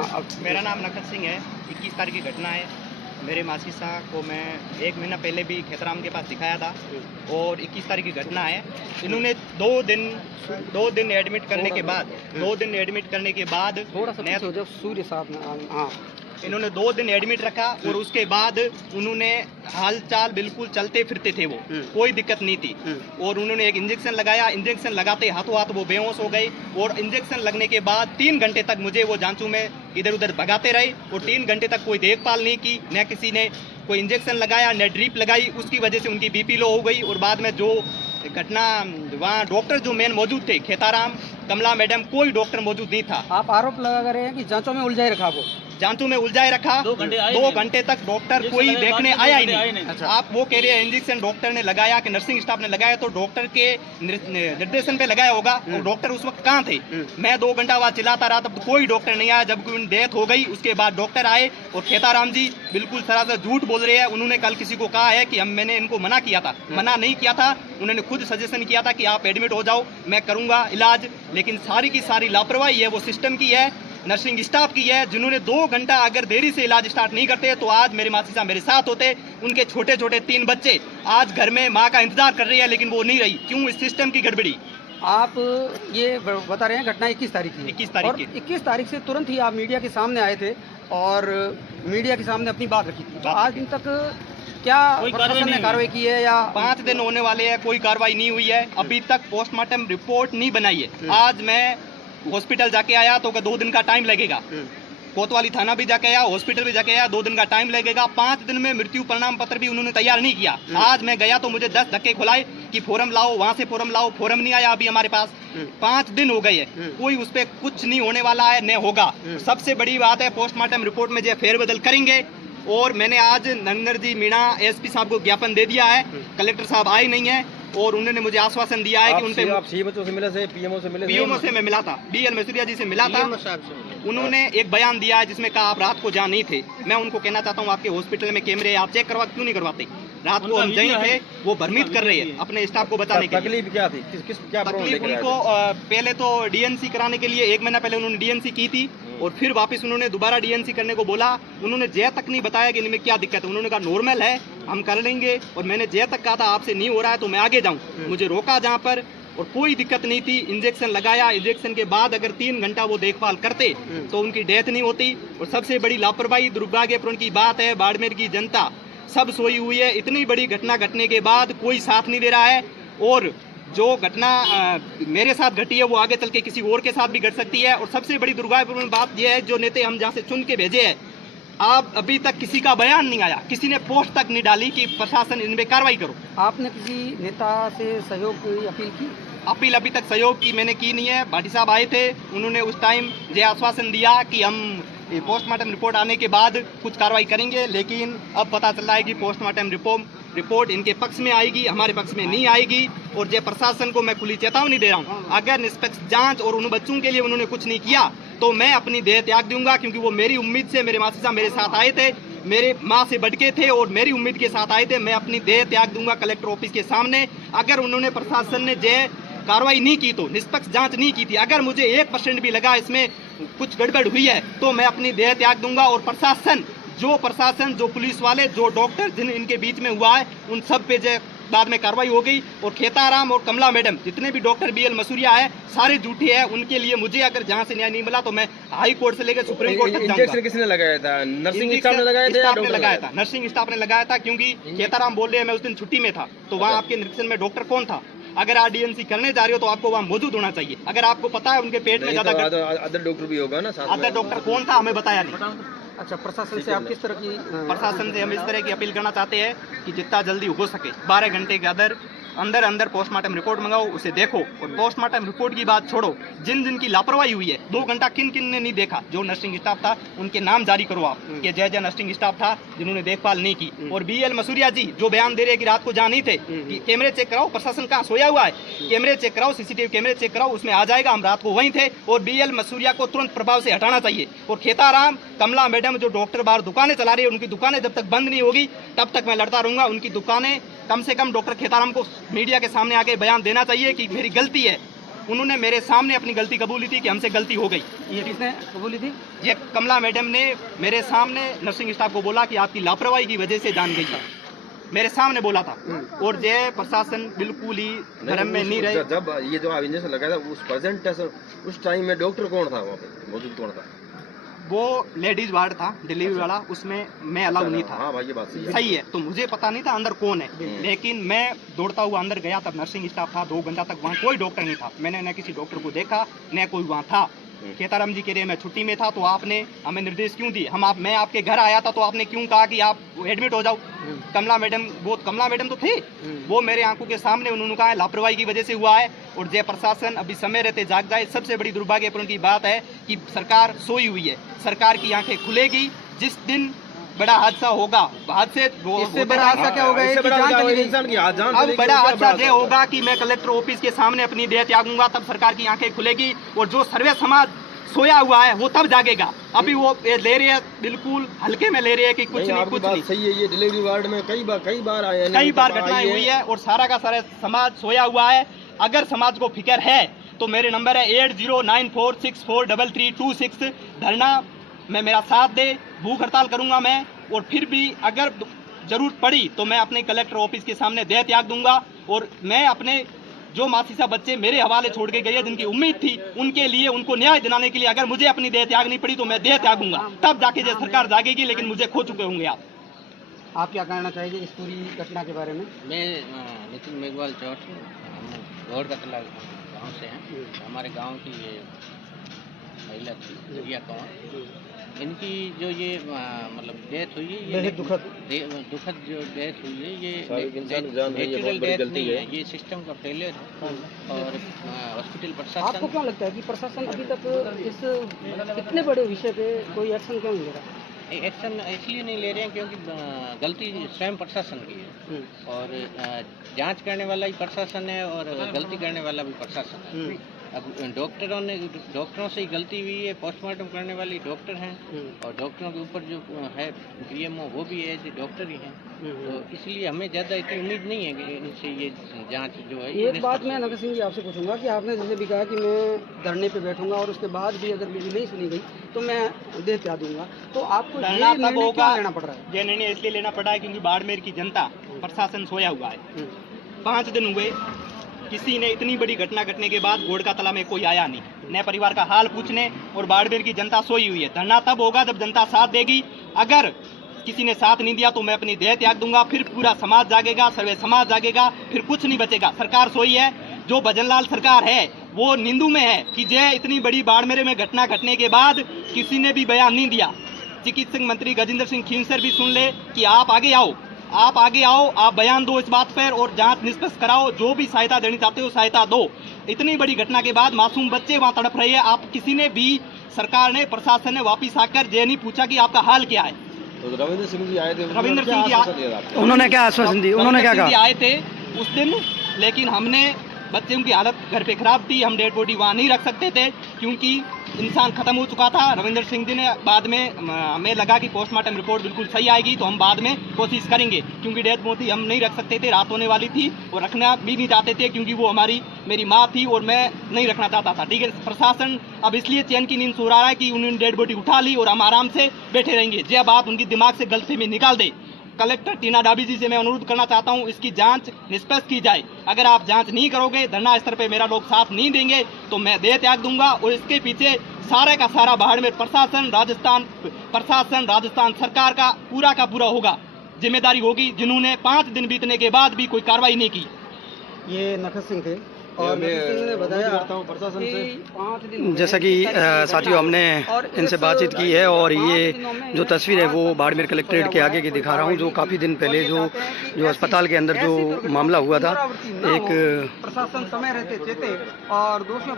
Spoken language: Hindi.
हाँ, मेरा नाम नखत सिंह है। 21 तारीख की घटना है। मेरे मासी साहब को मैं 1 महीना पहले भी खेतराम के पास दिखाया था और 21 तारीख की घटना है। इन्होंने 2 दिन एडमिट करने के बाद 2 दिन एडमिट करने के बाद थोड़ा सा पीछे हो जाओ, सूर्य साथ में। हाँ, इन्होंने 2 दिन एडमिट रखा और उसके बाद उन्होंने हालचाल बिल्कुल चलते फिरते थे, वो कोई दिक्कत नहीं थी। और उन्होंने एक इंजेक्शन लगाया, इंजेक्शन लगाते हाथों हाथ वो बेहोश हो गए और इंजेक्शन लगने के बाद 3 घंटे तक मुझे वो जांचू में इधर उधर भगाते रहे और 3 घंटे तक कोई देखभाल नहीं की, न किसी ने कोई इंजेक्शन लगाया न ड्रिप लगाई। उसकी वजह से उनकी बीपी लो हो गई और बाद में जो घटना, वहाँ डॉक्टर जो मेन मौजूद थे, खेताराम, कमला मैडम, कोई डॉक्टर मौजूद नहीं था। आप आरोप लगा रहे हैं कि जांचों में उलझाए रखा, वो जांचू में उलझाए रखा। 2 घंटे तक डॉक्टर कोई देखने आया ही नहीं। अच्छा। आप वो कह रहे हैं इंजेक्शन डॉक्टर ने लगाया कि नर्सिंग स्टाफ ने लगाया, तो डॉक्टर के निर्देशन पे लगाया होगा और डॉक्टर उस वक्त कहाँ थे? मैं 2 घंटा वहाँ चिल्लाता रहा, तब कोई डॉक्टर नहीं आया। जब उनकी डेथ हो गई उसके बाद डॉक्टर आए और खेताराम जी बिल्कुल सरासर झूठ बोल रहे हैं। उन्होंने कल किसी को कहा है कि मैंने इनको मना किया था, मना नहीं किया था। उन्होंने खुद सजेशन किया था कि आप एडमिट हो जाओ, मैं करूंगा इलाज, लेकिन सारी की सारी लापरवाही है वो सिस्टम की है, नर्सिंग स्टाफ की है, जिन्होंने 2 घंटा अगर देरी से इलाज स्टार्ट नहीं करते तो आज मेरे मासी साहब मेरे साथ होते। उनके छोटे छोटे 3 बच्चे आज घर में माँ का इंतजार कर रही है, लेकिन वो नहीं रही। क्यों? इस सिस्टम की गड़बड़ी। आप ये बता रहे हैं घटना 21 तारीख की है। 21 तारीख की। 21 तारीख से तुरंत ही आप मीडिया के सामने आए थे और मीडिया के सामने अपनी बात रखी थी। तो आज दिन तक क्या प्रशासन ने कार्रवाई की है? या 5 दिन होने वाले हैं, कोई कार्रवाई नहीं हुई है। अभी तक पोस्टमार्टम रिपोर्ट नहीं बनाई है। आज मैं हॉस्पिटल जाके आया तो 2 दिन का टाइम लगेगा। कोतवाली थाना भी जाके आया, हॉस्पिटल भी जाके आया, 2 दिन का टाइम लगेगा। 5 दिन में मृत्यु प्रमाण पत्र भी उन्होंने तैयार नहीं किया। आज मैं गया तो मुझे 10 धक्के खुलाए कि फॉर्म लाओ, वहां से फॉर्म लाओ, फॉर्म नहीं आया अभी हमारे पास। 5 दिन हो गए हैं, कोई उस पर कुछ नहीं होने वाला है, न होगा। सबसे बड़ी बात है पोस्टमार्टम रिपोर्ट में जो फेरबदल करेंगे। और मैंने आज नरेंद्र जी मीणा एसपी साहब को ज्ञापन दे दिया है। कलेक्टर साहब आए नहीं है और उन्होंने मुझे आश्वासन दिया है कि उनसे पीएमओ से मैं मिला था, बीएल मसूरिया जी से मिला था। उन्होंने एक बयान दिया है जिसमें कहा आप रात को जहाँ नहीं थे। मैं उनको कहना चाहता हूँ आपके हॉस्पिटल में कैमरे आप चेक करवा, क्यों नहीं करवाते? रात को हम जहीं थे, वो भ्रमित कर रहे हैं अपने स्टाफ को बताने के लिए। तकलीफ क्या थी? क्या तकलीफ उनको पहले तो डीएनसी कराने के लिए 1 महीना पहले उन्होंने डीएनसी की थी और फिर वापस उन्होंने दोबारा डीएनसी करने को बोला। उन्होंने जय तक नहीं बताया कि इनमें क्या दिक्कत है। उन्होंने कहा नॉर्मल है, हम कर लेंगे। और मैंने जय तक कहा था आपसे नहीं हो रहा है तो मैं आगे जाऊं। मुझे रोका जहां पर और कोई दिक्कत नहीं थी। इंजेक्शन लगाया, इंजेक्शन के बाद अगर 3 घंटा वो देखभाल करते तो उनकी डेथ नहीं होती। और सबसे बड़ी लापरवाही, दुर्भाग्यपूर्ण की बात है, बाड़मेर की जनता सब सोई हुई है। इतनी बड़ी घटना घटने के बाद कोई साथ नहीं दे रहा है। और जो घटना मेरे साथ घटी है वो आगे चल के किसी और के साथ भी घट सकती है। और सबसे बड़ी दुर्भाग्यपूर्ण बात यह है, जो नेता हम जहाँ से चुन के भेजे हैं, आप अभी तक किसी का बयान नहीं आया, किसी ने पोस्ट तक नहीं डाली कि प्रशासन इनमें कार्रवाई करो। आपने किसी नेता से सहयोग की अपील की? अपील अभी तक सहयोग की मैंने की नहीं है। भाटी साहब आए थे, उन्होंने उस टाइम ये आश्वासन दिया कि हम पोस्टमार्टम रिपोर्ट आने के बाद कुछ कार्रवाई करेंगे, लेकिन अब पता चल रहा है कि पोस्टमार्टम रिपोर्ट इनके पक्ष में आएगी, हमारे पक्ष में नहीं आएगी। और जो प्रशासन को मैं खुली चेतावनी दे रहा हूँ, अगर निष्पक्ष जांच और उन बच्चों के लिए उन्होंने कुछ नहीं किया तो मैं अपनी देह त्याग दूंगा। क्योंकि वो मेरी उम्मीद से, मेरे मासी साहब मेरे साथ आए थे, मेरे माँ से बढ़ के थे और मेरी उम्मीद के साथ आए थे। मैं अपनी देह त्याग दूंगा कलेक्टर ऑफिस के सामने। अगर उन्होंने, प्रशासन ने जो कार्रवाई नहीं की, तो निष्पक्ष जांच नहीं की थी, अगर मुझे 1% भी लगा इसमें कुछ गड़बड़ हुई है तो मैं अपनी देह त्याग दूंगा। और प्रशासन, जो पुलिस वाले, जो डॉक्टर जिन इनके बीच में हुआ है, उन सब पे जो बाद में कार्रवाई हो गई। और खेताराम और कमला मैडम, जितने भी डॉक्टर बीएल मसूरिया है, सारे झूठे हैं। उनके लिए मुझे अगर जहां से न्याय नहीं मिला तो मैं हाई कोर्ट से लेकर सुप्रीम कोर्ट तक जाऊंगा। इंजेक्शन किसने लगाया था? नर्सिंग स्टाफ ने लगाया था या डॉक्टर लगाया था? नर्सिंग स्टाफ ने लगाया था, क्योंकि खेताराम बोल रहे हैं मैं उस दिन छुट्टी में था। तो वहाँ आपके निरीक्षण में डॉक्टर कौन था? अगर आप डीएनसी करने जा रहे हो तो आपको वहाँ मौजूद होना चाहिए। अगर आपको पता है उनके पेट में ज्यादा, अदर डॉक्टर भी होगा ना साथ में। अदर डॉक्टर कौन था हमें बताया नहीं। अच्छा, प्रशासन से आप किस तरह की? प्रशासन से हम इस तरह की अपील करना चाहते हैं कि जितना जल्दी हो सके 12 घंटे के अंदर पोस्टमार्टम रिपोर्ट मंगाओ, उसे देखो। और पोस्टमार्टम रिपोर्ट की बात छोड़ो, जिन जिन की लापरवाही हुई है, 2 घंटा किन किन ने नहीं देखा, जो नर्सिंग स्टाफ था उनके नाम जारी करो आप कि जय नर्सिंग स्टाफ था जिन्होंने देखभाल नहीं की। और बीएल मसूरिया जी जो बयान दे रहे हैं कि रात को जहाँ नहीं थे, कि कैमरे चेक कराओ, प्रशासन कहाँ सोया हुआ है, कैमरे चेक कराओ, सीसीटीवी कैमरे चेक कराओ, उसमें आ जाएगा हम रात को वहीं थे। और बीएल मसूरिया को तुरंत प्रभाव से हटाना चाहिए। और खेताराम, कमला मैडम जो डॉक्टर बाहर दुकानें चला रही है, उनकी दुकानें जब तक बंद नहीं होगी तब तक मैं लड़ता रहूंगा। उनकी दुकानें, कम से कम डॉक्टर खेताराम को मीडिया के सामने आके बयान देना चाहिए कि मेरी गलती है, उन्होंने मेरे सामने अपनी गलती कबूली थी कि हमसे गलती हो गई। ये किसने कबूली थी? ये कमला मैडम ने मेरे सामने नर्सिंग स्टाफ को बोला कि आपकी लापरवाही की वजह से जान गई था, मेरे सामने बोला था। और जय प्रशासन बिल्कुल ही धर्म में नहीं रहे। जब ये जो आप इंजेक्शन लगाया था उस प्रेजेंट उस टाइम में डॉक्टर कौन था वहाँ पे मौजूद, कौन था? वो लेडीज वार्ड था डिलीवरी वाला, उसमें मैं अलाउ नहीं था। हाँ भाई ये बात सही है, तो मुझे पता नहीं था अंदर कौन है, लेकिन मैं दौड़ता हुआ अंदर गया, तब नर्सिंग स्टाफ था। 2 घंटा तक वहाँ कोई डॉक्टर नहीं था। मैंने न किसी डॉक्टर को देखा न कोई वहाँ था। केताराम जी कह रहे मैं छुट्टी में था, तो आपने हमें निर्देश क्यों दिए? मैं आपके घर आया था तो आपने क्यों कहा कि आप एडमिट हो जाओ? कमला मैडम तो थे, वो मेरे आंखों के सामने उन्होंने कहा लापरवाही की वजह से हुआ है। और जय प्रशासन अभी समय रहते जाग जाए। सबसे बड़ी दुर्भाग्यपूर्ण की बात है कि सरकार सोई हुई है। सरकार की आंखें खुलेगी जिस दिन बड़ा हादसा होगा। इससे बड़ा हादसा क्या होगा? अब बड़ा हादसा ये होगा कि मैं कलेक्टर ऑफिस के सामने अपनी देह त्यागूंगा, तब सरकार की आंखें खुलेगी और जो सर्वे समाज सोया हुआ है वो तब जागेगा। अभी वो ले रही है, बिल्कुल हल्के में ले रही है कि कुछ नहीं। सही है, ये डिलीवरी वार्ड में कई बार आए हैं, कई बार घटनाएं हुई है और सारा का सारा समाज सोया हुआ है। अगर समाज को फिक्र है तो मेरे नंबर है 8094643326। धरना मैं मेरा साथ दे, भूख हड़ताल करूंगा मैं, और फिर भी अगर जरूरत पड़ी तो मैं अपने कलेक्टर ऑफिस के सामने देह त्याग दूंगा। और मैं अपने जो मासीसा बच्चे मेरे हवाले छोड़ के गए, जिनकी उम्मीद थी, उनके लिए, उनको न्याय दिलाने के लिए अगर मुझे अपनी देह त्यागनी पड़ी तो मैं देह त्यागूंगा, तब जाके जो सरकार जागेगी। लेकिन मुझे खो चुके होंगे आप क्या कहना चाहेंगे इस पूरी घटना के बारे में? मैं नितिन मेघवाल चौथ, हम गौड़ कतला गाँव से हैं। हमारे गांव की ये महिला थी रिया कंवर, इनकी जो ये मतलब डेथ हुई है, ये दुखद जो डेथ हुई है, ये नेचुरल डेथ नहीं है, ये सिस्टम का फेलियर है। और हॉस्पिटल प्रशासन, आपको क्या लगता है कि प्रशासन अभी तक इस इतने बड़े विषय पे कोई एक्शन क्यों नहीं ले रहा? एक्शन इसलिए नहीं ले रहे हैं क्योंकि गलती स्वयं प्रशासन की है और जांच करने वाला ही प्रशासन है और गलती करने वाला भी प्रशासन है। अब डॉक्टरों से ही गलती हुई है। पोस्टमार्टम करने वाले डॉक्टर हैं और डॉक्टरों के ऊपर जो है पीएमओ वो भी एज डॉक्टर ही हैं। तो इसलिए हमें ज़्यादा इतनी उम्मीद नहीं है कि इनसे ये जांच जो है। एक बात मैं नगर सिंह जी आपसे पूछूंगा कि आपने जैसे भी कहा कि मैं धरने पे बैठूंगा और उसके बाद भी अगर मेरी नहीं सुनी गई तो मैं देह त्याग दूंगा, तो आपको धरना तब होगा, लेना पड़ रहा है? ये निर्णय इसलिए लेना पड़ा है क्योंकि बाड़मेर की जनता, प्रशासन सोया हुआ है। 5 दिन हुए, किसी ने इतनी बड़ी घटना घटने के बाद घोड़ का तला में कोई आया नहीं, नए परिवार का हाल पूछने, और बाड़मेर की जनता सोई हुई है। धरना तब होगा जब जनता साथ देगी। अगर किसी ने साथ नहीं दिया तो मैं अपनी देह त्याग दूंगा, फिर पूरा समाज जागेगा, सर्वे समाज जागेगा, फिर कुछ नहीं बचेगा। सरकार सोई है। जो भजनलाल सरकार है वो नींदू में है कि जय इतनी बड़ी बाड़मेर में घटना घटने के बाद किसी ने भी बयान नहीं दिया। चिकित्सक मंत्री गजेंद्र सिंह खींसर भी सुन ले कि आप आगे आओ, आप बयान दो इस बात पर और जांच निष्पक्ष कराओ, जो भी सहायता देनी चाहते हो सहायता दो। इतनी बड़ी घटना के बाद मासूम बच्चे वहां तड़प रहे हैं। आप किसी ने भी, सरकार ने, प्रशासन ने वापिस आकर ये नहीं पूछा कि आपका हाल क्या है। तो रविंद्र सिंह जी आए थे, उन्होंने क्या आश्वासन दी? उन्होंने क्या कहा? आए थे उस दिन, लेकिन हमने, बच्चों की हालत घर पे खराब थी, हम डेड बॉडी वहाँ नहीं रख सकते थे क्योंकि इंसान खत्म हो चुका था। रविंद्र सिंह जी ने बाद में, हमें लगा कि पोस्टमार्टम रिपोर्ट बिल्कुल सही आएगी तो हम बाद में कोशिश करेंगे, क्योंकि डेड बॉडी हम नहीं रख सकते थे, रात होने वाली थी और रखना भी नहीं चाहते थे क्योंकि वो मेरी माँ थी और मैं नहीं रखना चाहता था। ठीक है, प्रशासन अब इसलिए चैन की नींद सो रहा है कि उन्होंने डेड बॉडी उठा ली और हम आराम से बैठे रहेंगे। जब बात उनकी दिमाग से गलतफहमी निकाल दे। कलेक्टर टीना डाबी जी से मैं अनुरोध करना चाहता हूं, इसकी जांच निष्पक्ष की जाए। अगर आप जांच नहीं करोगे, धरना स्तर पे मेरा लोग साथ नहीं देंगे तो मैं देह त्याग दूंगा। और इसके पीछे सारे का सारा बाड़मेर प्रशासन, राजस्थान सरकार का पूरा होगा, जिम्मेदारी होगी, जिन्होंने 5 दिन बीतने के बाद भी कोई कार्रवाई नहीं की। ये नखत सिंह थे और ने बताया प्रशासन से 5 दिन, जैसा कि साथियों हमने इनसे बातचीत की है और ये जो तस्वीर है वो बाड़मेर कलेक्ट्रेट के आगे की दिखा रहा हूँ, जो काफ़ी दिन पहले जो अस्पताल के अंदर जो मामला हुआ था। एक प्रशासन समय रहते चेते और दोषियों